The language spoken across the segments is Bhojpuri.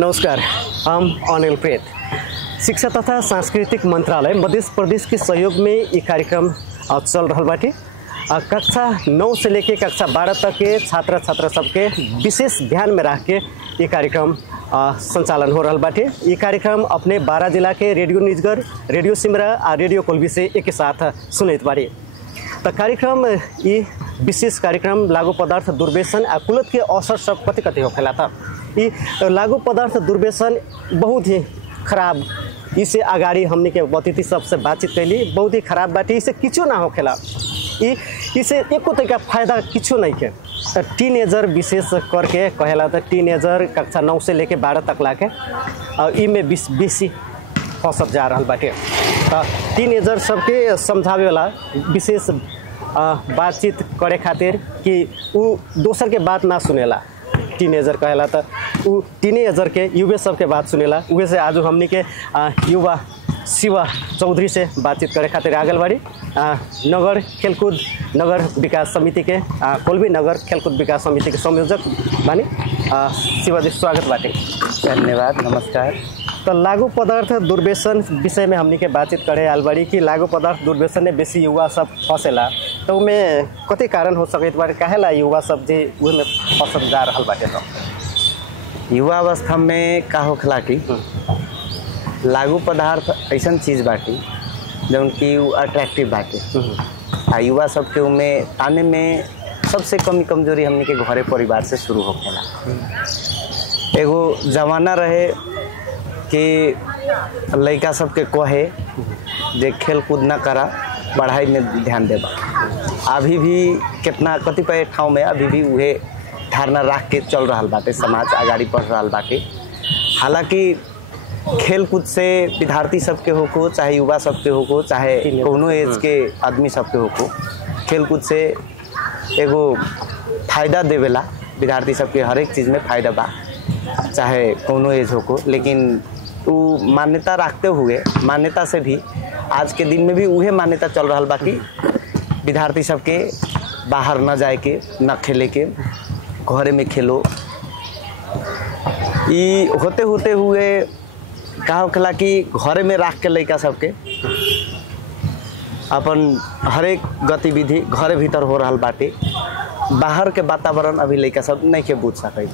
नमस्कार, हम अनिल प्रेत। शिक्षा तथा सांस्कृतिक मंत्रालय मध्य प्रदेश के सहयोग में ये कार्यक्रम चल रहा बाटे। कक्षा 9 से लेके कक्षा 12 तक के छात्र छात्रा सबके विशेष ध्यान में रख के ये कार्यक्रम संचालन हो रहा बाटे। ये कार्यक्रम अपने 12 जिला के रेडियो निजगढ़, रेडियो सिमरा और रेडियो कोलबी से एक साथ सुनित बाटे। तो कार्यक्रम ये विशेष कार्यक्रम लागू पदार्थ दुर्व्यसन आ कुलत के असर सब कति कति होखेला था। ये लागू पदार्थ दुर्व्यसन बहुत ही खराब, इसे अगाड़ी हमने के अतिथि सबसे बातचीत कैली, बहुत ही खराब बाटे। इसे किचो ना होखेला, इसे एको तरीका फायदा किचो नहीं के। टीनेजर विशेष करके कहेला तो टीनेजर कक्षा 9 से लेके 12 तक लाके और इमें बेसी फंसत जा रहा बाटे। तो टीनेजर सबके समझावे वाला विशेष बातचीत करे खातिर कि वो दोसर के बात ना सुनेला। टीनेजर कहेला तो वो टीनेजर के युवा सबके बात सुनेला। उहे से आज हमनी के युवा शिवा चौधरी से बातचीत करे खातिर आगल बाड़ी। नगर खेलकूद नगर विकास समिति के कोलबी नगर खेलकूद विकास समिति के संयोजक बानी। शिवा जी स्वागत बाटे। धन्यवाद, नमस्कार। तो लागू पदार्थ दुर्व्यसन विषय में हमनी के बातचीत करे आल बाड़ी कि लागू पदार्थ दुर्व्यसन में बेसी युवा सब फंसेला। तो में कति कारण हो सकत बाटे, काहेला युवा सब जे उहे में फंसत जा रहल बाटे। तो युवा अवस्था में का होखला कि लागू पदार्थ ऐसा चीज़ बाटी जौन कि अट्रैक्टिव बाटे। आ युवा सबके उमें ताने में सबसे कमी कमजोरी हमने के घरे परिवार से शुरू होखेला। एगो जमाना रहे कि लड़का सबके कहे जे खेल कूद न करा, पढ़ाई में ध्यान देबा। अभी भी कितना कतिपय ठाव में अभी भी उहे धारणा रख के चल रहा बाटे, समाज आगाड़ी बढ़ रहा बाटे। हालांकि खेल कूद से विद्यार्थी सबके होको, चाहे युवा सबके होको, चाहे कोनो एज के आदमी सबके होको, खेल कूद से एगो फायदा देवेला। विद्यार्थी सबके हर एक चीज़ में फायदा बा, चाहे कोनो एज होको। लेकिन वो मान्यता रखते हुए, मान्यता से भी आज के दिन में भी उहे मान्यता चल रहा बा कि विद्यार्थी सबके बाहर न जाए के, न खेले के, घरे में खेलो। ये होते होते हुए का होखेला कि घरे में रख के लड़का सबके अपन हर एक गतिविधि घरे भीतर हो रहा बाटे। बाहर के वातावरण अभी लड़का सब नहीं के बुझ सके।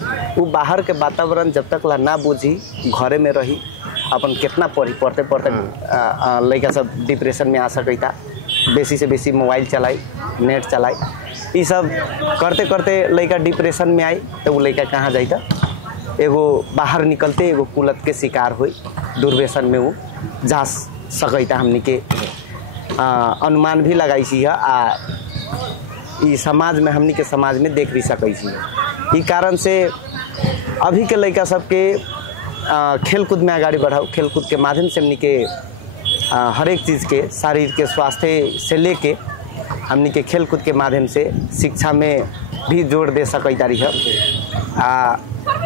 वो बाहर के वातावरण जब तक ला ना बुझी, घरे में रही, अपन कितना पढ़ते पढ़ते लड़का सब डिप्रेशन में आ सकता। बेसी से बेसी मोबाइल चलाई, नेट चलाई, ये सब करते करते लड़का डिप्रेशन में आई। तो वो लड़का कहाँ जाता, एगो बाहर निकलते एगो कुलत के शिकार हुई, दुर्व्यसन में वो जा सकता। हमने के अनुमान भी लगाई सी है। समाज में हमनी के समाज में देख भी सकै छी। ई कारण से अभी के लड़का सबके खेल कूद में आगाड़ी बढ़ाओ। खेल कूद के माध्यम से हमनी के हर एक चीज़ के शरीर के स्वास्थ्य से लेके हमनी के खेल कूद के माध्यम से शिक्षा में भी जोड़ दे सकता रही है।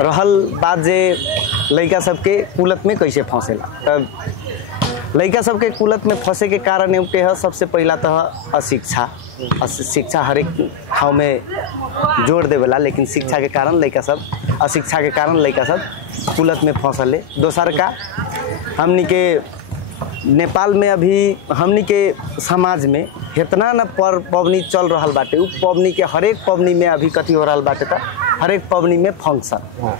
रहल बात जे लड़का सबके कुलत में कैसे फंसेला, तब लड़का सबके कुलत में फंसे के कारण एवं है सबसे पहला तो अशिक्षा। शिक्षा हर एक ठाव में जोड़ देवेला, लेकिन शिक्षा के कारण लड़का सब, अशिक्षा के कारण लड़का सब कुलत में फंसले। दोसर का हमनी के नेपाल में अभी हमनी के समाज में इतना न पबनी चल रहा बाटे। उ पबनी के हर एक पबनी में अभी कथी हो रहा बाटे, तो हर एक पबनी में फंक्शन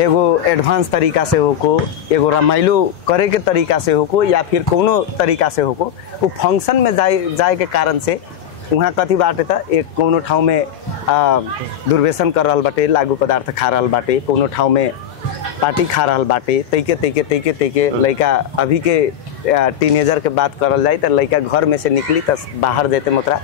एगो एडवांस तरीका से होको, एगो रामायलो करे के तरीका से होको, या फिर कोनो तरीका से होको। वो फंक्शन में जाए के कारण से वहाँ कथी बाटे था, एक कोनो ठाव में दुर्व्यसन कर रहा बाटे, लागू पदार्थ खा रहा बाटे, कोनो ठाव में पार्टी खा रहा बाटे। तैके लड़का अभी के टीनेजर के बात करल जाए तो लड़का घर में से निकली तो बाहर जाते मात्रा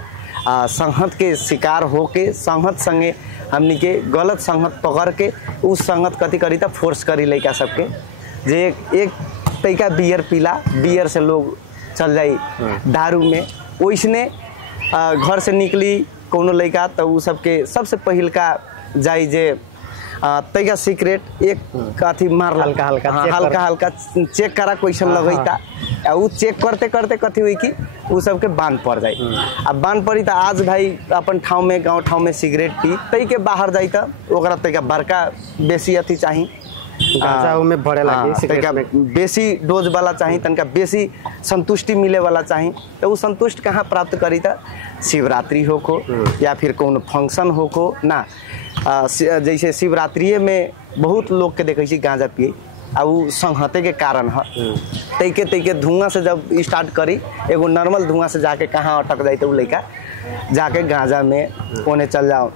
संगत के शिकार होके, संगत संगे हमनी के गलत संगत पकड़ के उस संगत कथी करी था, फोर्स करी लड़का सबके जे एक तरीका बियर पीला, बियर से लोग चल जाई दारू में। वैसने घर से निकली कोनो लड़का तो उ सबके सबसे पहिल का जाई जे तैका सिगरेट एक कथी मार हल्का चेक करा क्वेश्चन लगता। उ चेक करते करते कथी हुई कि उ सबके बांध पड़ जाए। अब बांध पड़ी तो आज भाई अपन ठाव में, गाँव ठाव में सिगरेट पी तई के बाहर जाई तो ओकरा तैका बड़का बेसी अथी चाहिए, गांजा में बढ़े लागी, सिगरेट में बेसी डोज वाला चाहिए, तनका बेसी संतुष्टि मिले वाला चाहिए, तो वो संतुष्ट कहाँ प्राप्त करी था? शिवरात्रि होको या फिर कौन फंक्शन होको ना। जैसे शिवरात्रि में बहुत लोग के देखे गांजा पिए, अब वो संहते के कारण है। तैके तैके धुआं से जब स्टार्ट करी, एगो नॉर्मल धुआं से जाके कहाँ अटक जाए तो लड़का जाके गांजा में ओने चल जाओ,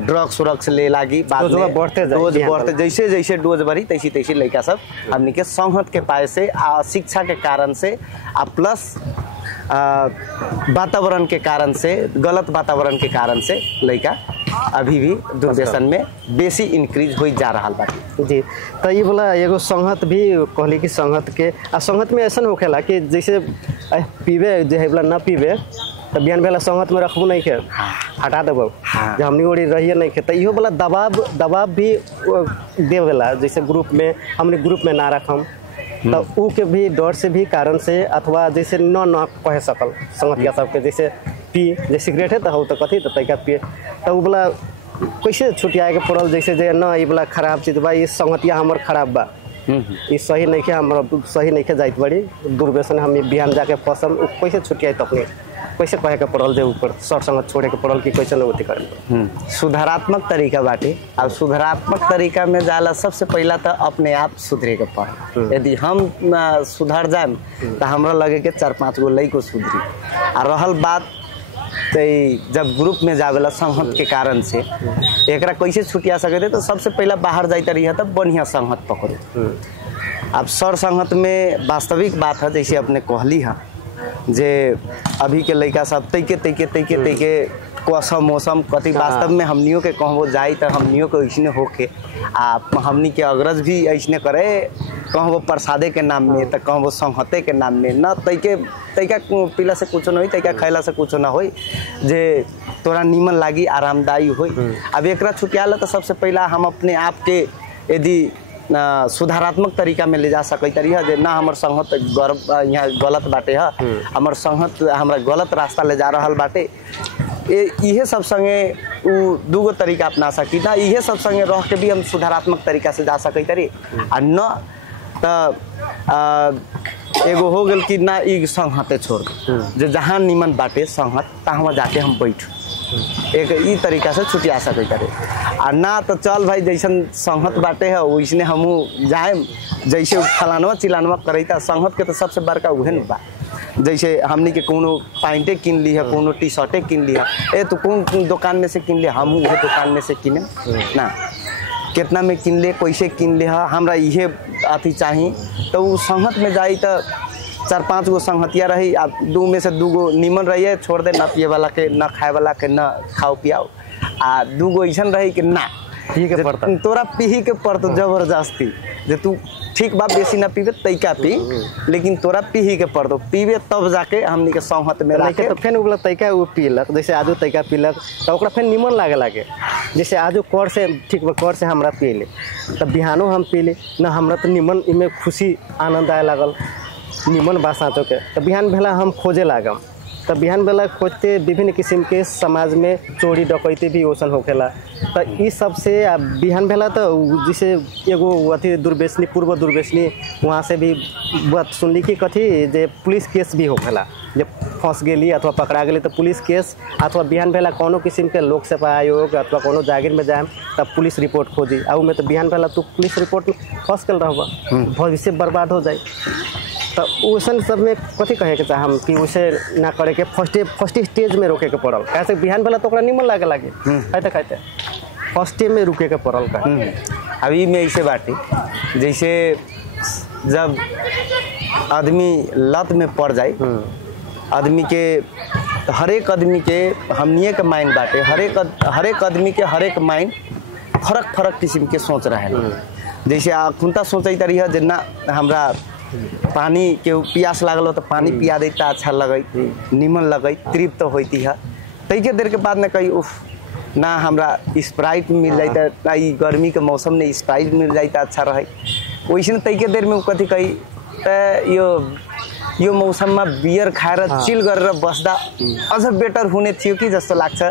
ड्रग्स उरग्स ले लागी, बाद में डोज बढ़ते जैसे जैसे डोज बढ़ी तैसे तैसे लड़का सब हमने के संहत के पाए से, शिक्षा के कारण से, प्लस वातावरण के कारण से, गलत वातावरण के कारण से लड़का अभी भी दुर्व्यसन में बेसी इंक्रीज हो जा रहा बा जी। तो ये बोला एगो संगत भी कहली कि संगत के संगत में ऐसा होखेला कि जैसे पीबे जो है बोला ना पीबे तो बिहान बेला संगत में रखबू नहीं खे, हटा देबो, जब हमनी ओरी रहिए नहीं खे, तो इहो वाला दबाव भी देवेला, जैसे ग्रुप में हमने ग्रुप में ना रखम तो ऊ के भी डर से भी कारण से, अथवा जैसे न कह सकल संगतिया सबके जैसे पी जैसे सिगरेट है तो तो कथी तो तैका पिए, तो बोला कैसे छुटिया के पड़ल, जैसे जे न ये बोला खराब चीज बा, ये संगतिया हमर खराब बा, ये सही नहीं के, हम सही नहीं के जाइत बड़ी दुर्व्यसन, हम बिहान जाके फसम, कैसे छुटिया अपने कैसे कहे के पड़ल जे ऊपर सर संगत छोड़े के पड़ल कि कैसे नौती करे? सुधारात्मक तरीका बाटे। अब सुधारात्मक तरीका में जाला सबसे पहला तो अपने आप सुधरे के पड़। यदि हम सुधर जाए तो हमरा लगे के 4-5 गो लई को सुधरी। आ रहल बात तो जब ग्रुप में जावेला संगत के कारण से एकरा कैसे छुटिया सकते, तो सबसे पहला बाहर जाते रही है तो बढ़िया संगत पकड़ो। अब सर संगत में वास्तविक बात है, जैसे अपने कहली है जे अभी के लड़का सब तैके कसम मौसम कति वास्तव में हमनियों के कहबो जाई तो हमनियों के ऐसने होके हमनी के अग्रज भी ऐसने करे, कहबो प्रसादे के नाम में तो कहबो संहते के नाम में, न तैका पीला से कुछ न होई, तैका खैला से कुछ न होई जे तोरा नीमन लागी, आरामदायी होई। अब एकरा छुटियाला तो सबसे पहला हम अपने आप के यदि सुधारात्मक तरीका में ले जा सकते रही ना हमार संगत यहाँ गलत बाटे है, हमार संगत हमारा गलत रास्ता ले जा रहा बाटे, इहे सब संगे उ दूगो तरीका अपना सकी ना, इहे सब संगे रह के भी हम सुधारात्मक तरीका से जा सकते रही। आ न तो एगो हो गल कि ना ई संगते छोड़ जो जहाँ निमन बाटे संगत तहाँ जाके हम बैठू, एक ई तरीका से छुटिया सके करे। आ ना तो चल भाई जैसन संगत बाटे है वैसने हमू जाए, जैसे फलानवा चिलानवा करता संगत के तो सबसे बड़का उहे न बा। जैसे हमनी के कोनो पैंटे किन ली है, कोनो टी शर्टे किन ली है, ए तो कौन दुकान में से किन ले, हम उहे दुकान में से किने ना, कितना में किन ले, कैसे किन ले, हमरा इहे अथी चाहिए, तो वो संगत में जाई तो 4-5 गो संगतिया रही, अब 2 में से 2 गो निमन रही है, छोड़ दे न पिए वाला के, न खाए वाला के, न खाओ पियाओ, आ 2 गो ऐसा रही कि ना पी के पड़ता, तोरा पी के पड़तो जबरदस्ती, जे तू ठीक बा बेसी ना पीबे तैका पी, लेकिन तोरा पी के पड़तो, पीबे तब जाके हमनी के संगत में रखे तो फिर बोला तैका वो पीलक, जैसे आजू तैका पीलक तो ओकरा फिर निमन लागे, जैसे आजू कर से ठीक बा कर से हमरा पी ले तब बिहानो हम पी ले ना, हमरा तो निमन इमें खुशी आनंद आए लागल, निमन बा साँचो के, तो बिहान बेला हम खोजे लागम, तो बिहान बेला खोजते विभिन्न किस्म के समाज में चोरी डकैती भी ओसन होखेला, तो ई सब से बिहान बेला तो जैसे एगो अथी दुर्व्यसनी पूर्व दुर्व्यसनी वहाँ से भी बात सुनली कि कथी जे पुलिस केस भी होखेला, जब फंस गेली अथवा पकड़ा गेली तो पुलिस केस, अथवा बिहान बेला कोनो किस्म के लोक सेवा आयोग अथवा कोनो जागीर में जाए तब पुलिस रिपोर्ट खोजी, आ में तो बिहान बेला तू पुलिस रिपोर्ट में फंस गल रहबा, भविष्य बर्बाद हो जाए। तो वैसन सब में कथी कहे के चाहम कि उसे ना करे के फर्स्ट स्टेज में रोके के पड़ल, कैसे बिहान बेला तो ओकरा निमन लागे खाते फर्स्ट में रुके के पड़ल का। अभी में ऐसे बाटे जैसे जब आदमी लत में पड़ जाए, आदमी के हरेक आदमी के हमनिए के माइंड बाटे, हरेक आदमी के हरेक माइंड फरक किस्म के सोच रहे हैं। जैसे खुनता सोचत रही है जे ना हमरा पानी के प्यास लागल तो पानी पिया देता अच्छा लगे, निमन लगे, तृप्त होती है, तैके देर के बाद में कही उफ ना हमरा स्प्राइट मिल जाता, ना गर्मी के मौसम में स्प्राइट मिल जाता अच्छा रहे, वैसे तैके देर में कथी कही यो यो मौसममा बियर खाएर चिल गरेर बस्दा अझ बेटर हुने थियो कि जस्तो लाग्छ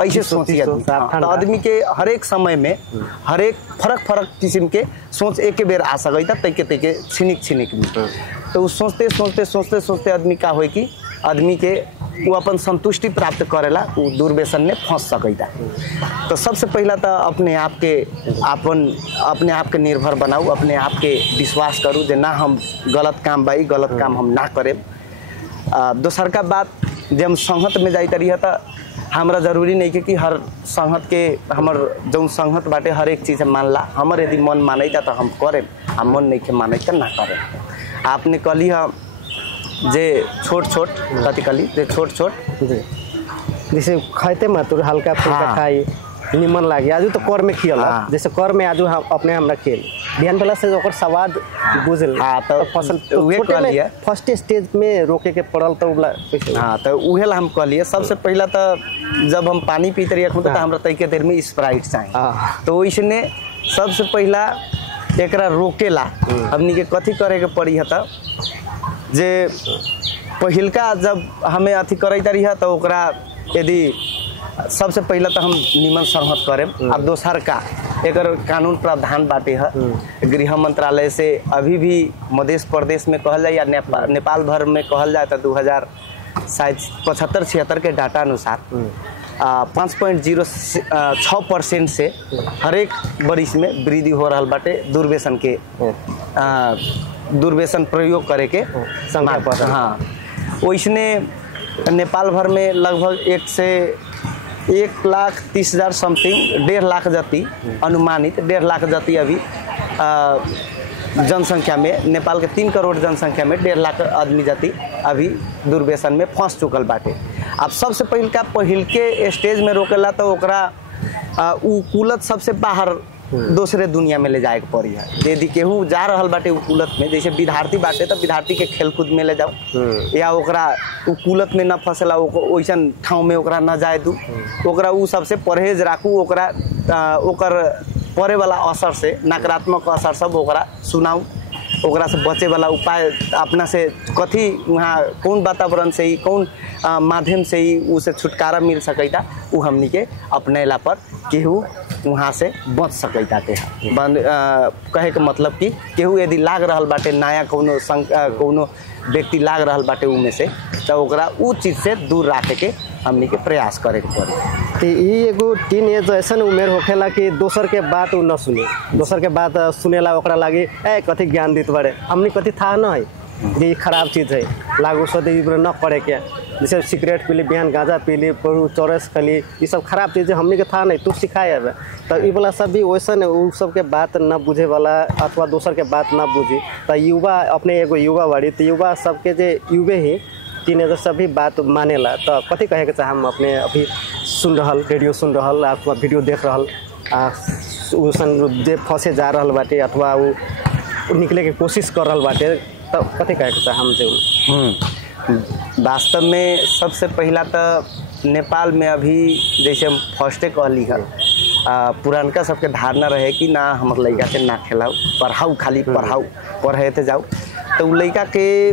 ऐसे सोचिए आदमी के हरेक समय में हरेक फरक किस्म के सोच एक बेर आ सकै त तैके छिनिक में तो सोचते आदमी का हो कि आदमी के वो अपन संतुष्टि प्राप्त करेला वो दुर्व्यसन में फंस सकता। तो सबसे पहला तो अपने आप के निर्भर बनाऊ, अपने आप के विश्वास करूँ जे ना हम गलत काम भाई गलत काम हम ना करें। दोसर का बात जब हम संगत में जाते रही तो हमारा जरूरी नहीं कि हर संगत के हमर जो संगत बाटे हर एक चीज़ मानला, हमर यदि मन मानता तो हम करें, हम मन नहीं के माने तो ना करें। आपने कहली जे छोट कथी कहली जे छोट जैसे खाते मातुर हल्का फुल्का खाई निमन लागे आज तो कर में खियल जैसे कर में आज अपने हमरा खेल ध्यान पहला से ओकर स्वाद बुझल तो फसल फर्स्ट स्टेज में रोके के पड़ल तो तो उहे ला हम कहलिए सबसे पहला तो जब हम पानी पीते रहिए तो हमरा तैके देर में स्प्राइट चाहिए। तो इसने सबसे पहला एकरा रोकेला हमनी के कथी करे के पड़ी है त जे पहिलका जब हमें अथी करैत रही है तो ओकरा यदि सबसे पहले तो हम निमन संगत करें। अब दोसर का एकर कानून प्रावधान बाटे है गृह मंत्रालय से अभी भी मध्य प्रदेश में कहल जाए या नेपाल भर में कहल जाए तो 2075-76 के डाटा अनुसार 5.06% से हर एक बरिस में वृद्धि हो रहा बाटे दुर्व्यसन के दुर्व्यसन प्रयोग करे के संख्या पर। हाँ वैसने नेपाल भर में लगभग 1,30,000 समथिंग 1.5 लाख जति अनुमानित 1.5 लाख जति अभी जनसंख्या में नेपाल के 3 करोड़ जनसंख्या में 1.5 लाख आदमी जति अभी दुर्व्यसन में फंस चुकल बाटे। अब सबसे पहिल के स्टेज में रोकेला तो ओकरा उ कुलत सबसे बाहर दूसरे दुनिया में ले जाए के पड़ी है। यदि केहू जा रहल बाटे उ कुलत में जैसे विद्यार्थी बाटे तो विद्यार्थी के खेलकूद में ले जाओ या ओकरा उ कुलत में न फंसेला वैसन ठाव में ओकरा न जाए दू, ओकरा उ सबसे परहेज राखू, ओकरा ओकर पड़े वाला असर से नकारात्मक असर सब ओकरा सुनाऊ, ओकरा से बचे वाला उपाय अपना से कथी वहाँ कौन वातावरण से ही कौन माध्यम से ही उसे छुटकारा मिल सकता उ हमनी के अपनेला पर केहू वहाँ से बच सकता थे। कहे के मतलब कि केहू यदि लाग रहल बाटे नया कोनो व्यक्ति लाग रहल बाटे उनमें से तो ओकरा उ चीज़ से दूर रखे के हमनी के प्रयास करे के पड़ी। तो ये एगो टीन एज ऐसा उम्र होखेला कि दोसर के बात उ न सुने, दोसर के बात सुनेला ओकरा लागे कथी ज्ञान दीत बारे हमनी कथी था न है ये खराब चीज़ है लागू सदी न करे के जैसे सिगरेट पीली बिहान गांजा पीली चौरस खली ये सब खराब चीज़ हमनी के था नहीं तू सिखाए अब तो ये वाला सब भी वैसन उ सब के बात न बुझे वाला अथवा दोसर के बात न बुझी तो युवा अपने एगो युवा बाड़ी तो युवा सबके जे युवे ही टीनेजर सभी बात मानेला तो कथी कहे के चाहे हम अपने अभी सुन रहल रेडियो सुन रहल अथवा वीडियो देख रहल जे फंसे जा रहल बाटे अथवा वो निकले के कोशिश कर रहल बाटे तो कथी कहे के चाहे हम जे वास्तव में सबसे पहला तो नेपाल में अभी जैसे हम फर्स्टे कहली है पुरानका सबके धारणा रहे कि ना हम लड़का के ना खिलाऊ पढ़ाऊ खाली पढ़ाऊ पढ़े जाऊ तो लड़का के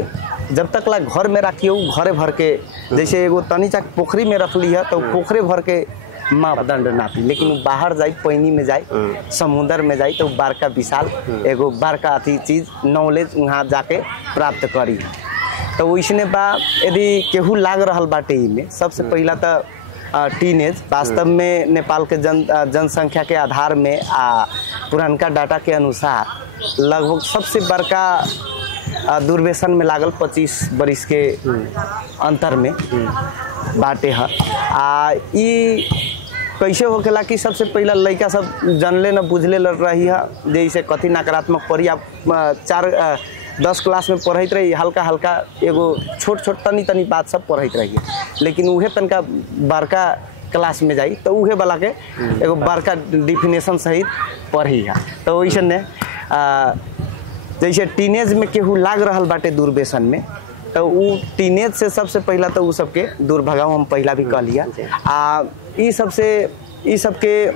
जब तक ला घर में रखियो घरे भर के जैसे एगो तनी चाक पोखरी में रख ली है तो पोखरे भर के मापदंड नापी, लेकिन बाहर जाए पानी में जाए समुद्र में जाए तो बड़का विशाल एगो बड़का अथी चीज़ नॉलेज वहाँ जाके प्राप्त करी। तो वैसने बा यदि केहू लाग रहल बाटे में सबसे पहला तो टीनेज वास्तव में नेपाल के जनसंख्या के आधार में पुरानका डाटा के अनुसार लगभग सबसे बड़का दुर्व्यसन में लागल 25 बरिस के अंतर में बाटे है। ई कैसे होकेला कि सबसे पहला लड़का सब जानले न बुझले रही है जैसे कथी नकारात्मक पढ़ी आप 10 क्लास में पढ़त रही हल्का हल्का एगो छोट तनी बात सब पढ़त रही लेकिन उहे तनका बड़का क्लास में जाई तो उहे वाला के एगो बड़का डिफिनेशन सहित पढ़ी है। तो वैसे ने जैसे टीनेज में केहू लाग रहल बाटे दुर्व्यसन में तो उ टीनेज से सबसे पहला तो उ सबके दूर भगाओ हम पहला भी कह लिया ई सबके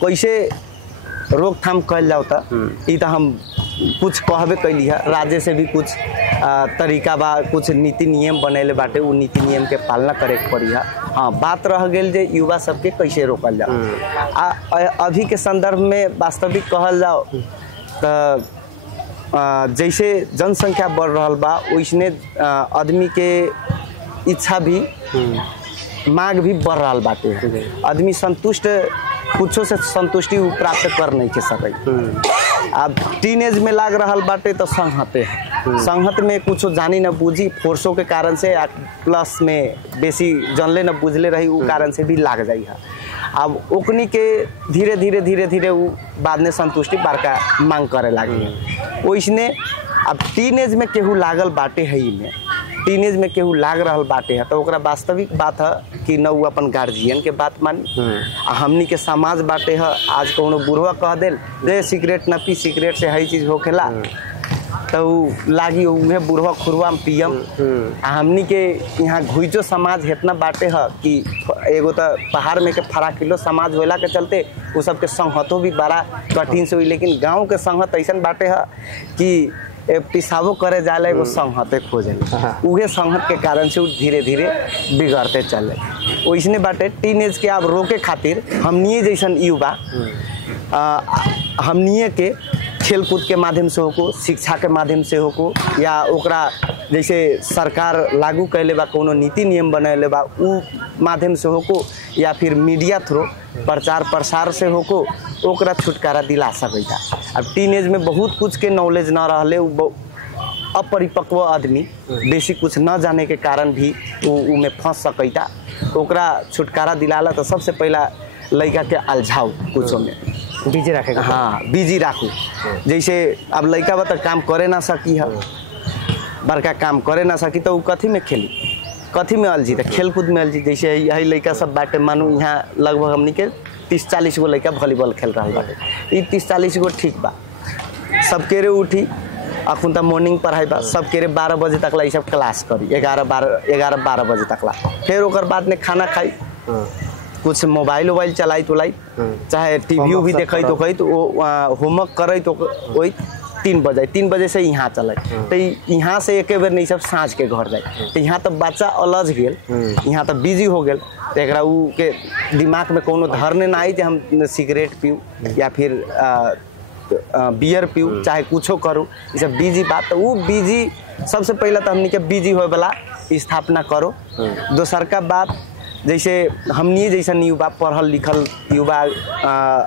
कैसे रोकथाम कल जाओ तो हम कुछ कहबे कैली है, राज्य से भी कुछ तरीका बा, कुछ नीति नियम बनैले बाटे, उ नीति नियम के पालना करे के पड़ी है। हाँ, बात रह गेल जे युवा सबके कैसे रोकल जाओ। अभी के संदर्भ में वास्तविक कहल जाओ तो जैसे जनसंख्या बढ़ रहा बा वैसने आदमी के इच्छा भी मांग भी बढ़ रहा बाटे। आदमी संतुष्ट कुछो से संतुष्टि प्राप्त कर नहीं के सके। अब टीनेज में लाग रहा बाटे तो संहते संहत में कुछो जानी न बूझी फोर्सों के कारण से, प्लस में बेसी जानले न बुझले रही उ कारण से भी लाग जाई है। अब ओकनी के धीरे धीरे उ बाद में संतुष्टि बड़का मांग करे लगी। वैसने अब टीनेज में केहू लागल बाटे है में, टीनेज में केहू लाग रहा बाटे है तो ओकरा वास्तविक बात है कि न वो अपन गार्जियन के बात मानी। हमनी के समाज बाटे है, आज कोनो बुढ़वा कह देल जे सिगरेट न पी, सिगरेट से हई चीज होखेला तो लागी उहे बुढ़वा खुरवा में पियम। हमनी के यहाँ घुइचो समाज इतना बाटे है कि एगो तो पहाड़ में के फरा किलो समाज होला के चलते वो सबके संहतो भी बड़ा कठिन से हुई। लेकिन गाँव के संहत ऐसा बाटे है कि पिसाबो करे जाले वो संहते खोजे, उहे संहत के कारण से धीरे धीरे बिगड़ते चले। वैसने बाटे टीनेज के अब रोके खातिर हमनिए जैसन युवा हमनिए के खेलकूद के माध्यम से होको, शिक्षा के माध्यम से होको, या ओकरा जैसे सरकार लागू कैले बा कोनो नीति नियम बनैले बा उ माध्यम से होको, या फिर मीडिया थ्रू प्रचार प्रसार से होको ओकरा छुटकारा दिला सकता। अब टीनेज में बहुत कुछ के नॉलेज न रहले, अपरिपक्व आदमी बेसी कुछ न जाने के कारण भी उ में फंस सकता। ओकरा छुटकारा दिलाला तो सबसे पहला लड़का के अलझाओ कुछों में बिजी रखे। हाँ, बिजी राखू। जैसे अब लड़का बा तो काम करे ना सकी है, बड़का काम करे ना सकी तो कथी में खेली, कथी में अलझी तो खेलकूद में अलझी। जैसे यही लड़का सब बाटे मानू यहाँ लगभग हमनी के 30-40 गो लड़का वॉलीबॉल खेल रहा बाटे। ये 30-40 गो ठीक बा, सब केरे उठी अखुन तो मॉर्निंग पढ़ाई बा, सब केरे 12 बजे तक ला ये सब क्लास करी, 11-12 बजे तक ला। फिर ओकर बाद में खाना खाई, कुछ मोबाइल वोबाइल चलाई तुलाई, चाहे टीवी भी देखई तो कही तो होमवर्क करे तो वही 3 बजे से यहाँ चले तो यहाँ से एक बेर नहीं सब साँझ के घर जाए तो यहाँ तो बच्चा अलझ गेल, यहाँ तो बिजी हो गेल तो एकरा उ के दिमाग में कोनो धरने ना आई जे हम सिगरेट पीऊ या फिर बियर पीऊ चाहे कुछो करूँ, ये सब बिजी बात। तो वो बिजी सबसे पहले तो हमनी के बिजी होए वाला स्थापना करो। दोसर का बात जैसे हमनी जैसन युवा पढ़ल लिखल युवा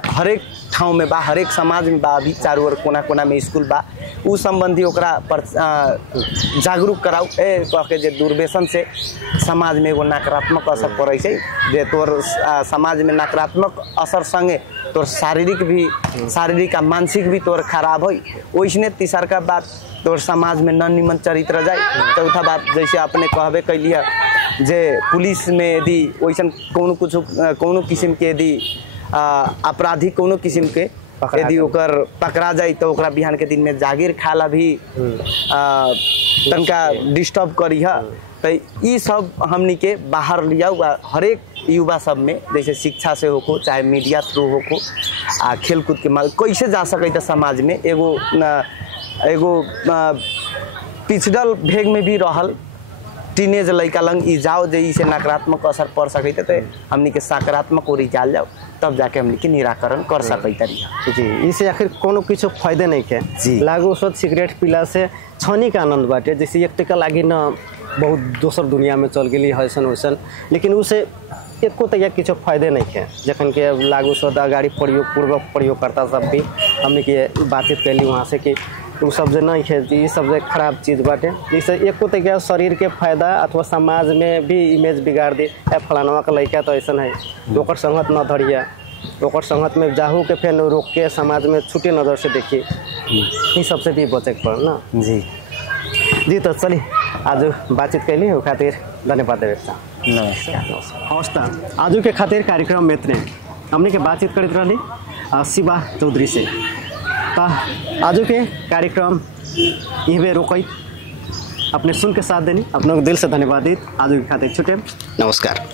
हरेक ठाव में बा, हरेक समाज में बा, अभी चारों ओर कोना कोना में स्कूल बा, उ संबंधी ओकरा पर जागरूक कराओ कह के जे दूरव्यसन से समाज में एगो नकारात्मक असर पड़े छै, जे तोर समाज में नकारात्मक असर संगे तोर शारीरिक आ मानसिक भी तोर खराब हो। वैसने तीसर का बात तोर समाज में न निमन चरित्र जाए। चौथा बात जैसे अपने कहबे कैलिए जे पुलिस में यदि वैसन कोनो किस्म के यदि आपराधिक कोनो किस्म के यदि ओकर पकड़ा जाए तो ओकरा बिहान के दिन में जागीर खाला भी तनका डिस्टर्ब करी है। तो ये सब हमनी के बाहर लिया हुआ हरेक युवा सब में जैसे शिक्षा से होको चाहे मीडिया थ्रू होको आ खेलकूद के माल कैसे जा सके समाज में एगो पिछड़ल भेग में भी रहल टीनेज लड़का लंग ई जाओ जे इसे नकारात्मक असर पड़ सके तो हमनी के सकारात्मक ओर जाल जाओ तब जाके हमनी के निराकरण कर सकते जी। इसे आखिर कोनो किछो फायदे नहीं के जी। लागू सोच सिगरेट पीला से क्षणिक आनंद बाटे, जैसे एक टिका लागी न बहुत दोसर दुनिया में चल गई हैसन वैसन, लेकिन उसे एको तैया किछो फायदे नहीं है। जखन के लागू सोच अगाड़ी पूर्वक प्रयोगकर्ता सब भी हमने के बातचीत कैली वहाँ से कि उ सब जे नहीं है, ये सब जे खराब चीज़ बाटे, जैसे एको तैया शरीर के फायदा अथवा समाज में भी इमेज बिगाड़ दी। फलानवा का लड़का तो ऐसा है, ओकर संगत न धरिया, ओकर संगत में जाहू के फिर रोक के समाज में छुटे नज़र से देखिए, ये सबसे भी बचे के पड़ ना जी। तो चलिए आज बातचीत कैली हो खातिर धन्यवाद देवे। नमस्कार। हौसला आज के खातिर कार्यक्रम में इतने हमने के बातचीत करते रही शिवा चौधरी से। तो आज के कार्यक्रम यहीं रोकई, अपने सुन के साथ देनी अपने दिल से धन्यवाद दी। आज के खातिर छुटे, नमस्कार।